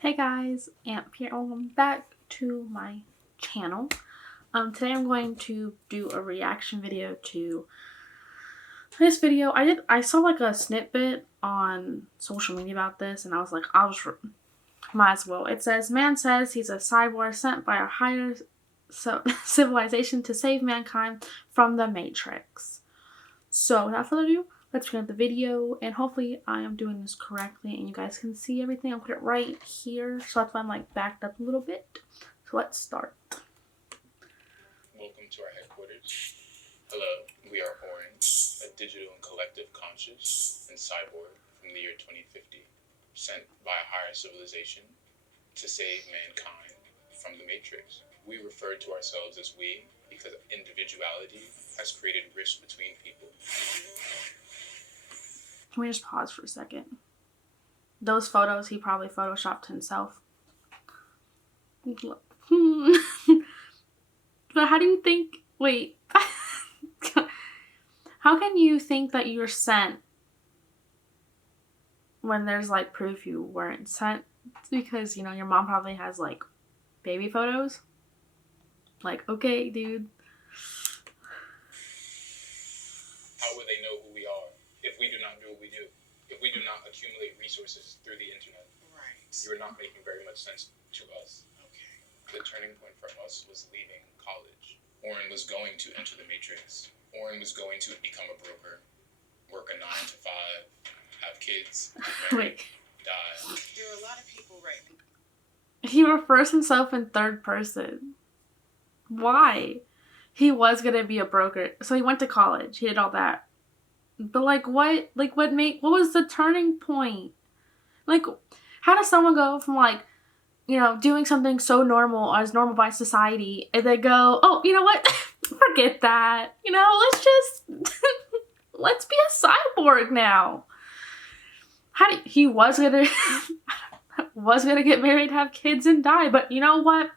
Hey guys, Amp here. Welcome back to my channel. Today I'm going to do a reaction video to this video. I saw like a snippet on social media about this, and I was like, might as well. It says, man says he's a cyborg sent by a higher civilization to save mankind from the Matrix. So without further ado, let's begin the video, and hopefully I am doing this correctly and you guys can see everything. I'll put it right here, so that's why I'm like backed up a little bit. So let's start. Welcome to our headquarters. Hello, we are Orange, a digital and collective conscious and cyborg from the year 2050, sent by a higher civilization to save mankind from the Matrix. We refer to ourselves as we because individuality has created rift between people. Can we just pause for a second? Those photos he probably photoshopped himself. But how do you think, wait, how can you think that you're sent when there's like proof you weren't sent? Because, you know, your mom probably has like baby photos. Like, okay, dude. How would they know who we are if we do not do what we do? If we do not accumulate resources through the internet? Right. You are not making very much sense to us. Okay. The turning point for us was leaving college. Oren was going to enter the Matrix. Oren was going to become a broker, work a 9 to 5, have kids, marry, die. There are a lot of people right now. He refers himself in third person. Why? He was gonna be a broker, so he went to college. He did all that, but what was the turning point? Like, how does someone go from like, you know, doing something so normal as normal by society, and they go, oh, you know what? Forget that. You know, let's just let's be a cyborg now. He was gonna get married, have kids, and die, but you know what?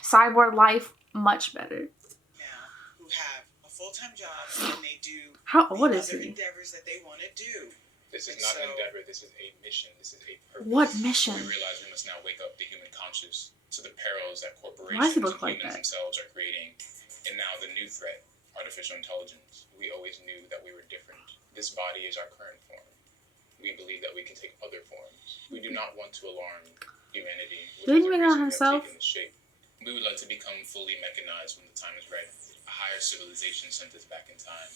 Cyborg life much better. Now who have a full-time job and they do How old is other he? endeavors that they want to do. This is not an endeavor, this is a mission, this is a purpose. What mission? We realize we must now wake up the human conscious to the perils that Why corporations does he and look like humans that? themselves are creating. And now the new threat, artificial intelligence. We always knew that we were different. This body is our current form. We believe that we can take other forms. We do not want to alarm humanity. Didn't he make it on himself? We would like to become fully mechanized when the time is right. A higher civilization sent us back in time.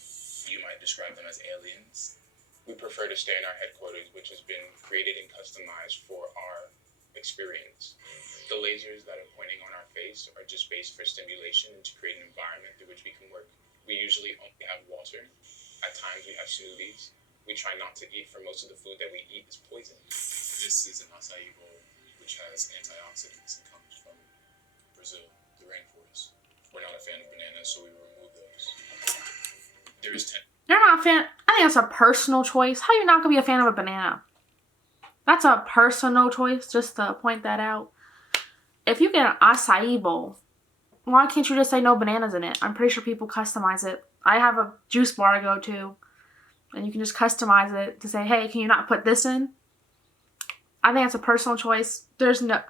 You might describe them as aliens. We prefer to stay in our headquarters, which has been created and customized for our experience. The lasers that are pointing on our face are just based for stimulation and to create an environment through which we can work. We usually only have water. At times we have smoothies. We try not to eat, for most of the food that we eat is poison. This is an acai bowl, which has antioxidants and comes from Brazil, the rainforest. We're not a fan of bananas, so we remove those. There is 10. You're not a fan. I think that's a personal choice. How are you not gonna be a fan of a banana? That's a personal choice, just to point that out. If you get an acai bowl, why can't you just say no bananas in it? I'm pretty sure people customize it. I have a juice bar I go to, and you can just customize it to say, hey, can you not put this in? I think that's a personal choice. There's no...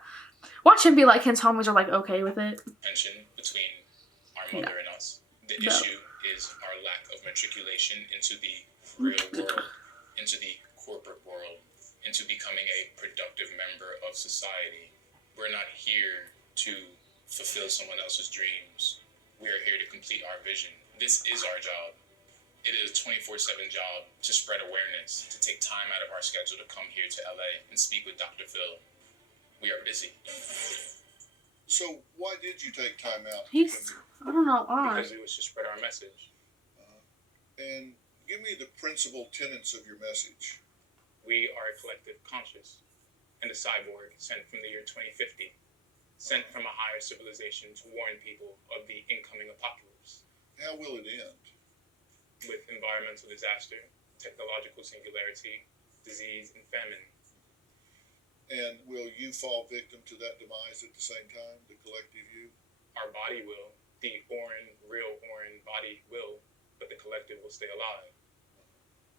Watch him be like, his homies are like okay with it. Tension between our mother and us. The issue is our lack of matriculation into the real world, into the corporate world, into becoming a productive member of society. We're not here to fulfill someone else's dreams. We are here to complete our vision. This is our job. It is a 24/7 job to spread awareness, to take time out of our schedule to come here to LA and speak with Dr. Phil. We are busy. So why did you take time out? I don't know why. Because it was to spread our message. And give me the principal tenets of your message. We are a collective conscious and a cyborg sent from the year 2050, sent from a higher civilization to warn people of the incoming apocalypse. How will it end? With environmental disaster, technological singularity, disease, and famine. And will you fall victim to that demise at the same time, the collective you? Our body will. The real Oren body will, but the collective will stay alive.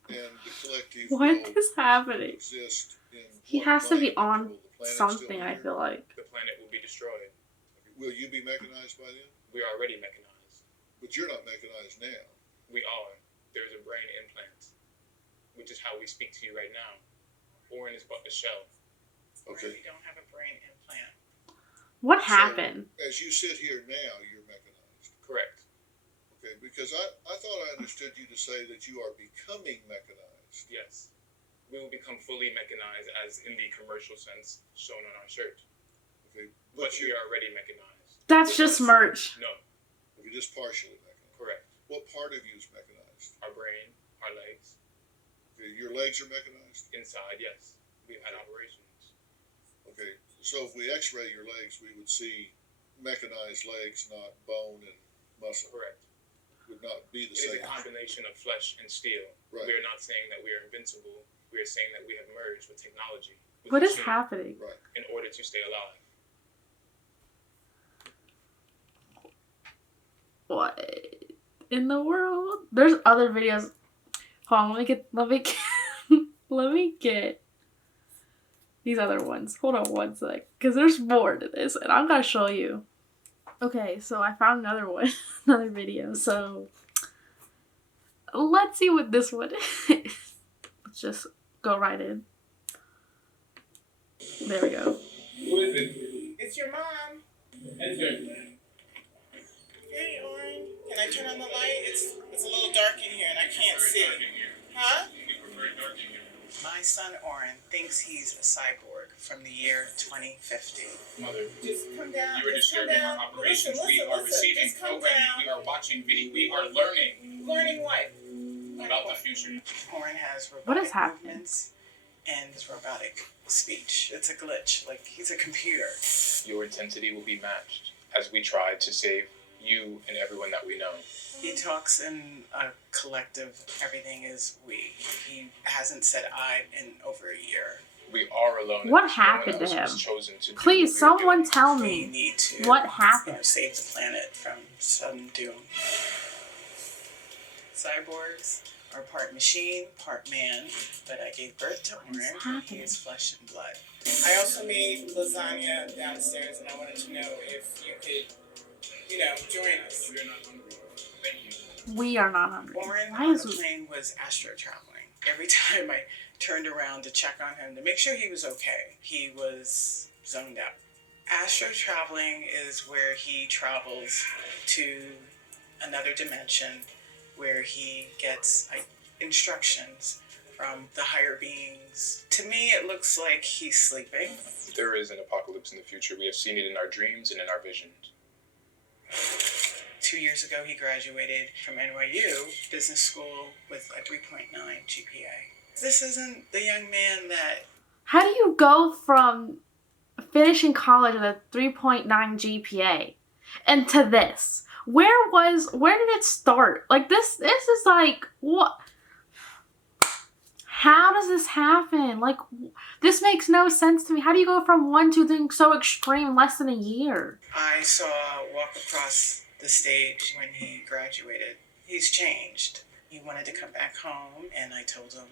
And the collective What will is happening? exist in He what has to be plane? on Will the planet something. still I here? feel like. The planet will be destroyed. Will you be mechanized by then? We are already mechanized. But you're not mechanized now. We are. There's a brain implant, which is how we speak to you right now. Orin is but a shell. Okay. We don't have a brain implant. What So, happened? as you sit here now, you're mechanized. Correct. Okay, because I thought I understood you to say that you are becoming mechanized. Yes. We will become fully mechanized, as in the commercial sense shown on our shirt. Okay, But but we you're are already mechanized. That's just merch. No. okay, just partially mechanized. Correct. What part of you is mechanized? Our brain, our legs. Okay, your legs are mechanized? Inside, yes. We've had operations. Okay, so if we x-ray your legs, we would see mechanized legs, not bone and muscle. Correct. Would not be the It is same. a combination of flesh and steel. Right. We are not saying that we are invincible. We are saying that we have merged with technology. With What is machine, happening? Right. in order to stay alive. What in the world? There's other videos. Hold on, let me get these other ones. Hold on one sec, because there's more to this, and I'm gonna show you. Okay, so I found another one, another video. So let's see what this one is. Let's just go right in. There we go. Who is it? It's your mom. Enter. Hey, Orin. Can I turn on the light? It's a little dark in here and I can't see. Huh? We prefer dark in here. My son Orin thinks he's a cyborg from the year 2050. Mother, Just come down. you are Just come disturbing down. our operations. Listen, We are listen. receiving Just come programming. down. We are watching video. We are learning Learning what? about the future. Orin has What is robotic happening? movements and robotic speech. It's a glitch. Like he's a computer. Your intensity will be matched as we try to save you and everyone that we know. He talks in a collective, everything is we. He hasn't said I in over a year. We are alone. What and no one happened to else him? was chosen to do Please, what we are someone doing. tell We me need to what happened. save the planet from sudden doom. Cyborgs are part machine, part man, but I gave birth to Orin, and he happening? is flesh and blood. I also made lasagna downstairs, and I wanted to know if you could, join us. We are not hungry. Thank you. We are not hungry. Orin Why on is the plane was astro traveling. Every time I turned around to check on him to make sure he was okay, he was zoned out. Astro traveling is where he travels to another dimension where he gets instructions from the higher beings. To me, it looks like he's sleeping. There is an apocalypse in the future. We have seen it in our dreams and in our visions. 2 years ago, he graduated from NYU Business School with a 3.9 GPA. This isn't the young man that... How do you go from finishing college with a 3.9 GPA and to this? Where did it start? Like this is like, what? How does this happen? Like, this makes no sense to me. How do you go from one to something so extreme in less than a year? I saw walk across the stage when he graduated. He's changed. He wanted to come back home, and I told him,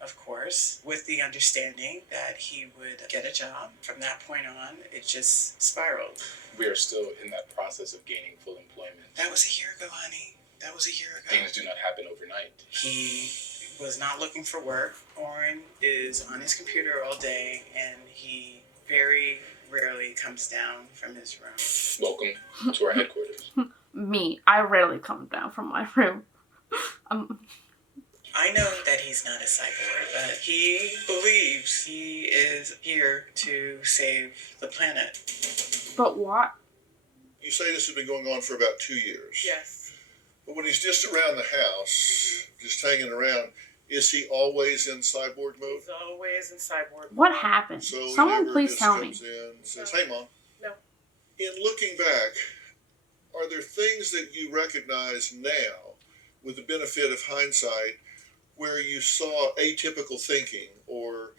of course, with the understanding that he would get a job. From that point on, it just spiraled. We are still in that process of gaining full employment. That was a year ago, honey. That was a year ago. Things do not happen overnight. He was not looking for work. Orin is on his computer all day, and he very rarely comes down from his room. Welcome to our headquarters. Me, I rarely come down from my room. I know that he's not a cyborg, but he believes he is here to save the planet. But what? You say this has been going on for about 2 years. Yes. But when he's just around the house, just hanging around, is he always in cyborg mode? He's always in cyborg. What happened? So he Someone never please just tell me. comes in and says, No. "Hey, Mom." No. In looking back, are there things that you recognize now, with the benefit of hindsight, where you saw atypical thinking or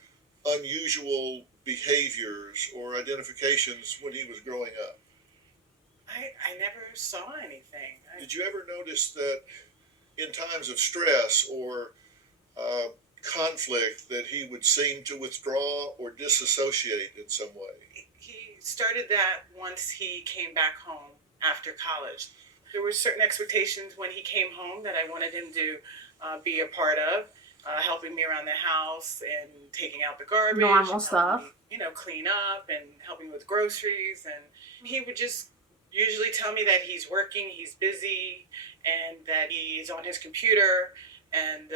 unusual behaviors or identifications when he was growing up? I never saw anything. Did you ever notice that in times of stress or conflict that he would seem to withdraw or disassociate in some way? He started that once he came back home after college. There were certain expectations when he came home that I wanted him to be a part of, helping me around the house and taking out the garbage, Normal and stuff. helping me, clean up and helping me with groceries. And he would just usually tell me that he's working, he's busy, and that he's on his computer, and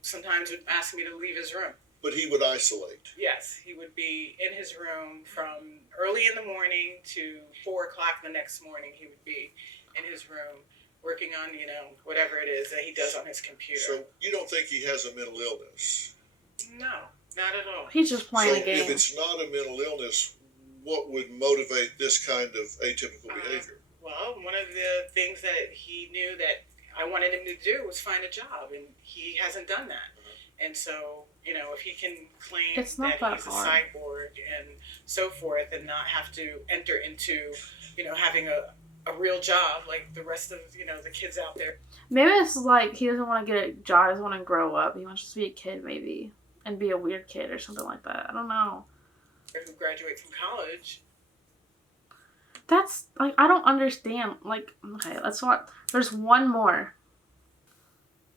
sometimes would ask me to leave his room. But he would isolate. Yes, he would be in his room from early in the morning to 4 o'clock the next morning. He would be in his room working on, whatever it is that he does on his computer. So you don't think he has a mental illness? No, not at all. He's just playing So a game. if it's not a mental illness, what would motivate this kind of atypical behavior? Well, one of the things that he knew that I wanted him to do was find a job, and he hasn't done that. And so, if he can claim It's not that that he's a hard. cyborg and so forth, and not have to enter into, having a real job like the rest of, the kids out there. Maybe it's like he doesn't want to get a job, he doesn't want to grow up. He wants to be a kid, maybe, and be a weird kid or something like that. I don't know. Who graduate from college. That's, like, I don't understand. Like, okay, let's watch. There's one more.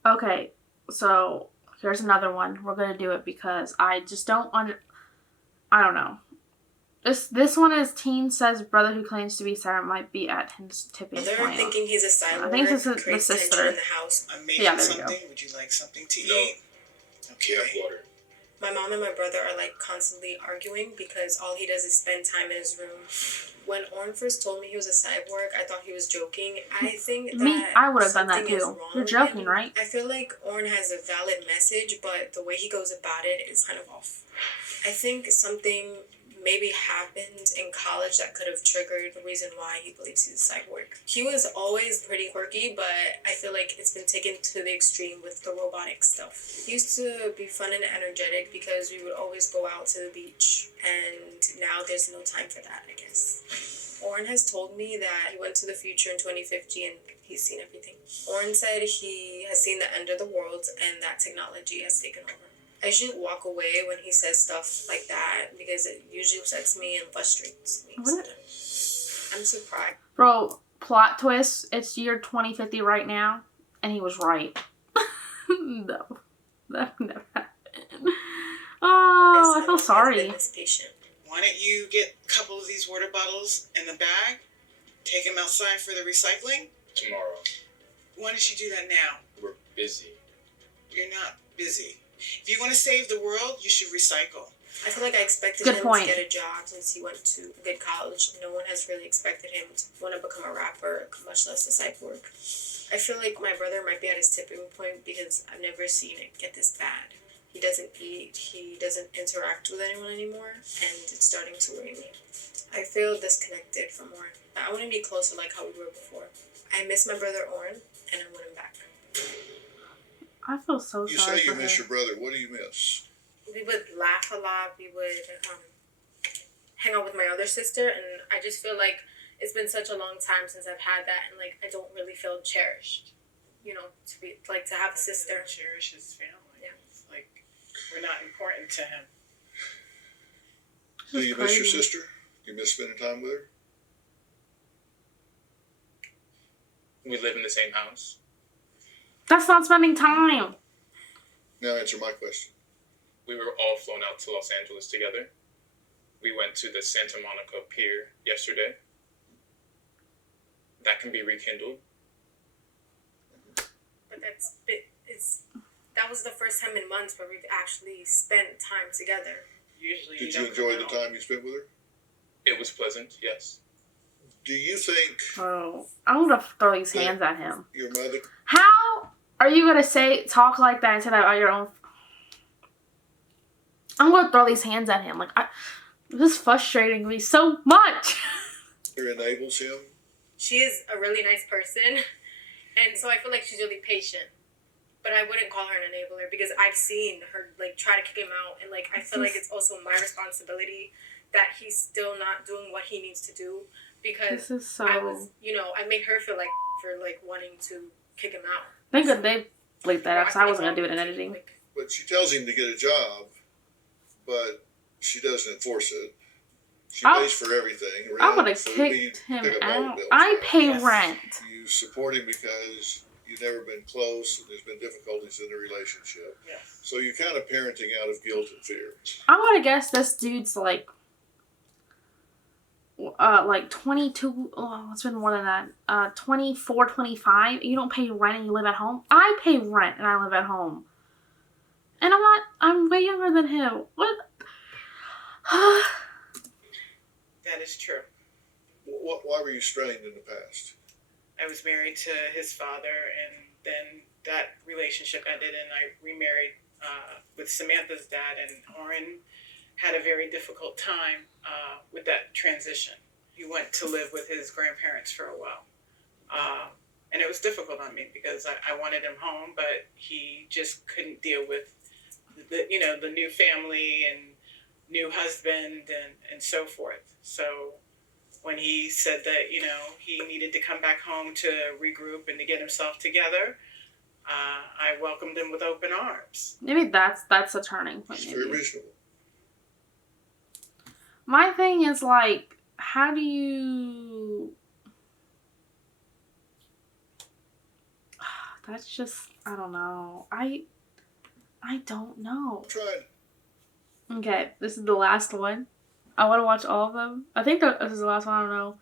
Okay, so here's another one. We're going to do it because I just don't I don't know. This one is teen says brother who claims to be Sarah might be at his tipping They're point. thinking he's a cyborg. I think this is the creates tension sister. in the house. I'm making Yeah, there we go. something. Would you like something to No. eat? We have water. My mom and my brother are like constantly arguing because all he does is spend time in his room. When Orn first told me he was a cyborg, I thought he was joking. I think that Me, I would have done that something is too. wrong You're with joking, him. right? I feel like Orn has a valid message, but the way he goes about it is kind of off. I think something maybe happened in college that could have triggered the reason why he believes he's a cyborg. He was always pretty quirky, but I feel like it's been taken to the extreme with the robotic stuff. He used to be fun and energetic because we would always go out to the beach, and now there's no time for that, I guess. Orn has told me that he went to the future in 2050 and he's seen everything. Orn said he has seen the end of the world and that technology has taken over. I usually walk away when he says stuff like that because it usually upsets me and frustrates me. What? I'm surprised. Bro, plot twist, it's year 2050 right now, and he was right. No, that would never happen. Oh, I feel sorry. This patient. Why don't you get a couple of these water bottles in the bag, take them outside for the recycling? Tomorrow. Why don't you do that now? We're busy. You're not busy. If you want to save the world, you should recycle. I feel like I expected Good him point. to get a job since he went to a good college. No one has really expected him to want to become a rapper, much less a cyborg. I feel like my brother might be at his tipping point because I've never seen it get this bad. He doesn't eat, he doesn't interact with anyone anymore, and it's starting to worry me. I feel disconnected from Orn. I want to be closer like how we were before. I miss my brother Orn, and I want him back. I feel so You sorry say you for miss her. your brother. What do you miss? We would laugh a lot. We would hang out with my other sister, and I just feel like it's been such a long time since I've had that, and like I don't really feel cherished. To be like to have a sister. Cherish his family. Yeah. It's like we're not important to him. Do you miss your crazy. sister? Do you miss spending time with her? We live in the same house. That's not spending time. Now answer my question. We were all flown out to Los Angeles together. We went to the Santa Monica Pier yesterday. That can be rekindled. But that was the first time in months where we've actually spent time together. Usually Did you don't enjoy come the out. time you spent with her? It was pleasant, yes. Do you think Bro, I'm gonna throw these hands at him. your mother... How are you gonna talk like that and say that on your own? I'm gonna throw these hands at him. Like, this is frustrating me so much. enables him? She is a really nice person, and so I feel like she's really patient. But I wouldn't call her an enabler because I've seen her like try to kick him out, and like I feel like it's also my responsibility that he's still not doing what he needs to do because This is so. I made her feel like for like wanting to kick him out. Thank God they bleeped that out because I wasn't gonna do it in editing. Like, But she tells him to get a job, but she doesn't enforce it. She I- pays for everything. I would have food, kicked him pick up all the out. bills, I right? pay Yes. rent. You support him because you've never been close and there's been difficulties in the relationship. Yes. So you're kind of parenting out of guilt and fear. I want to guess this dude's like 22. Oh, it's been more than that. 24, 25. You don't pay rent and you live at home. I pay rent and I live at home. And I'm way younger than him. What? That is true. Why were you strained in the past? I was married to his father, and then that relationship ended, and I remarried with Samantha's dad, and Oren had a very difficult time with that transition. He went to live with his grandparents for a while. And it was difficult on me because I wanted him home, but he just couldn't deal with the new family and new husband and so forth. So when he said that, he needed to come back home to regroup and to get himself together, I welcomed him with open arms. Maybe that's a turning point. It's Maybe. very reasonable. My thing is like, how do you? That's just, I don't know. I don't know. I tried. Okay, this is the last one. I want to watch all of them. I think that this is the last one. I don't know,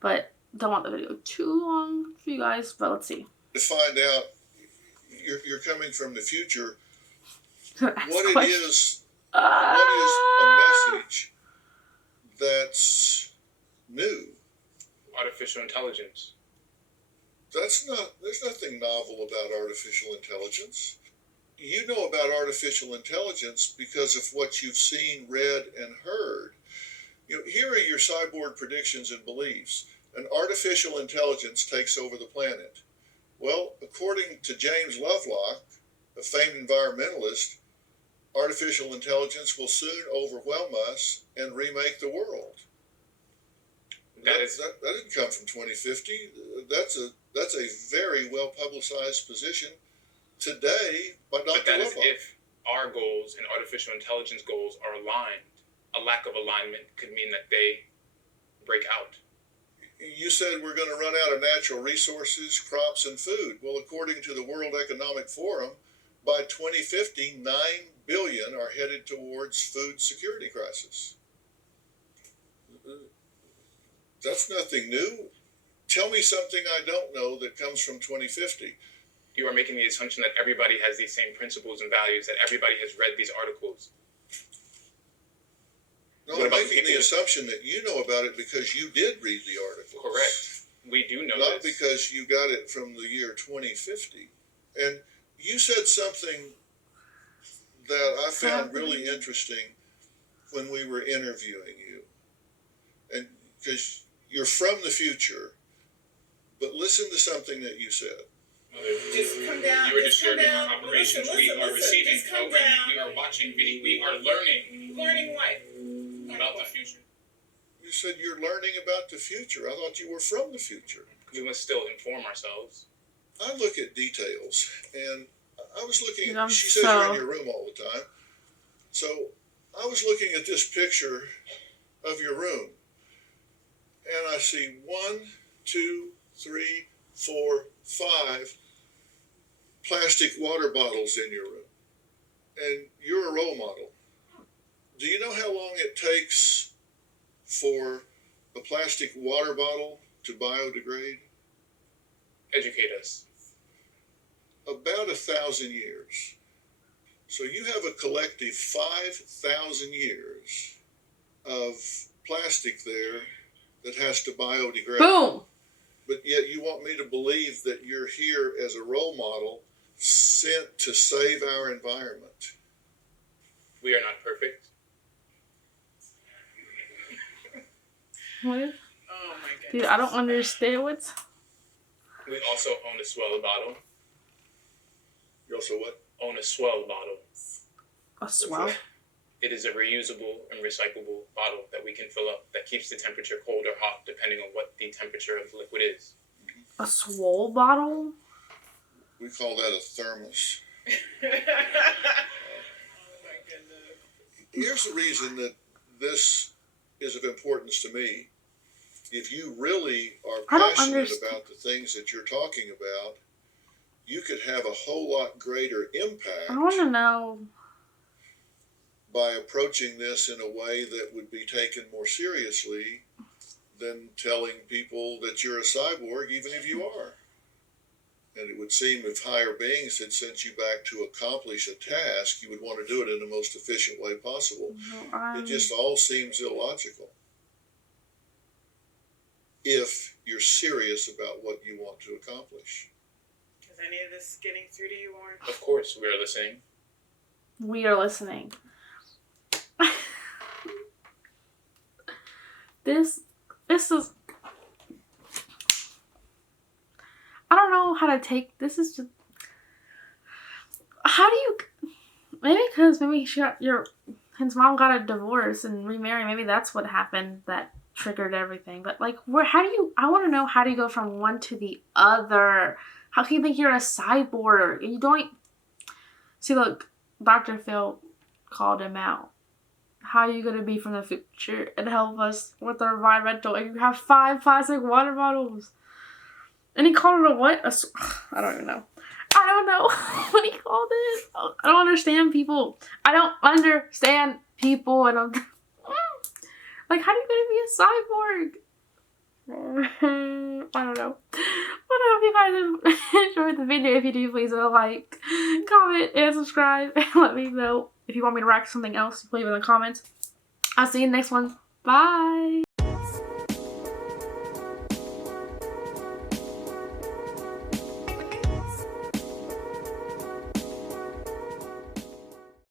but don't want the video too long for you guys. But let's see. To find out, you're coming from the future. Ask What it questions. is, what is a message that's new? Artificial intelligence. There's nothing novel about artificial intelligence. You know about artificial intelligence because of what you've seen, read, and heard. Here are your cyborg predictions and beliefs. An artificial intelligence takes over the planet. Well, according to James Lovelock, a famed environmentalist, artificial intelligence will soon overwhelm us and remake the world. That didn't come from 2050. That's a very well publicized position today by Dr. But that is Lovelock. if our goals and artificial intelligence goals are aligned. A lack of alignment could mean that they break out. You said we're going to run out of natural resources, crops, and food. Well, according to the World Economic Forum, by 2050, 9 billion are headed towards food security crisis. That's nothing new. Tell me something I don't know that comes from 2050. You are making the assumption that everybody has these same principles and values, that everybody has read these articles. No, What I'm about making the assumption that you know about it because you did read the article. Correct. We do know Not this. because you got it from the year 2050. And you said something that I found really interesting when we were interviewing you. And because you're from the future, but listen to something that you said. Just come down. You are Just come disturbing down. our operations. Listen, We are receiving just come programming. down. We are watching video. We are learning Learning what? about the future. You said you're learning about the future. I thought you were from the future. We must still inform ourselves. I look at details, and I was looking I'm at, she says you're so- in your room all the time. So I was looking at this picture of your room, and I see 1, 2, 3, 4, 5 plastic water bottles in your room. And you're a role model. Do you know how long it takes for a plastic water bottle to biodegrade? Educate us. About 1,000 years. So you have a collective 5,000 years of plastic there that has to biodegrade. Boom. But yet you want me to believe that you're here as a role model sent to save our environment. We are not perfect. What is? Oh my goodness. Dude, I don't understand what's. We also own a swell bottle. You also what? Own a swell bottle. A swell? It is a reusable and recyclable bottle that we can fill up that keeps the temperature cold or hot depending on what the temperature of the liquid is. A swole bottle? We call that a thermos. Oh my goodness. Here's the reason that this is of importance to me. If you really are I don't passionate understand. about the things that you're talking about, you could have a whole lot greater I impact want to know. by approaching this in a way that would be taken more seriously than telling people that you're a cyborg, even if you are. And it would seem if higher beings had sent you back to accomplish a task, you would want to do it in the most efficient way possible. It just all seems illogical if you're serious about what you want to accomplish. Is any of this getting through to you, Warren? Of course, we are listening. We are listening. This is. I don't know how to take this. Is just. How do you? Maybe his mom got a divorce and remarried. Maybe that's what happened that triggered everything. But like, I want to know, how do you go from one to the other? How can you think you're a cyborg? And you don't. See, look, Dr. Phil called him out. How are you going to be from the future and help us with our environmental? And you have 5 plastic water bottles. And he called it a what? I don't even know. I don't know what he called it. I don't understand people. I don't understand people. And I'm like, how are you going to be a cyborg? I don't know. But I hope you guys enjoyed the video. If you do, please like, comment, and subscribe. And let me know if you want me to react to something else. Leave it in the comments. I'll see you in the next one. Bye.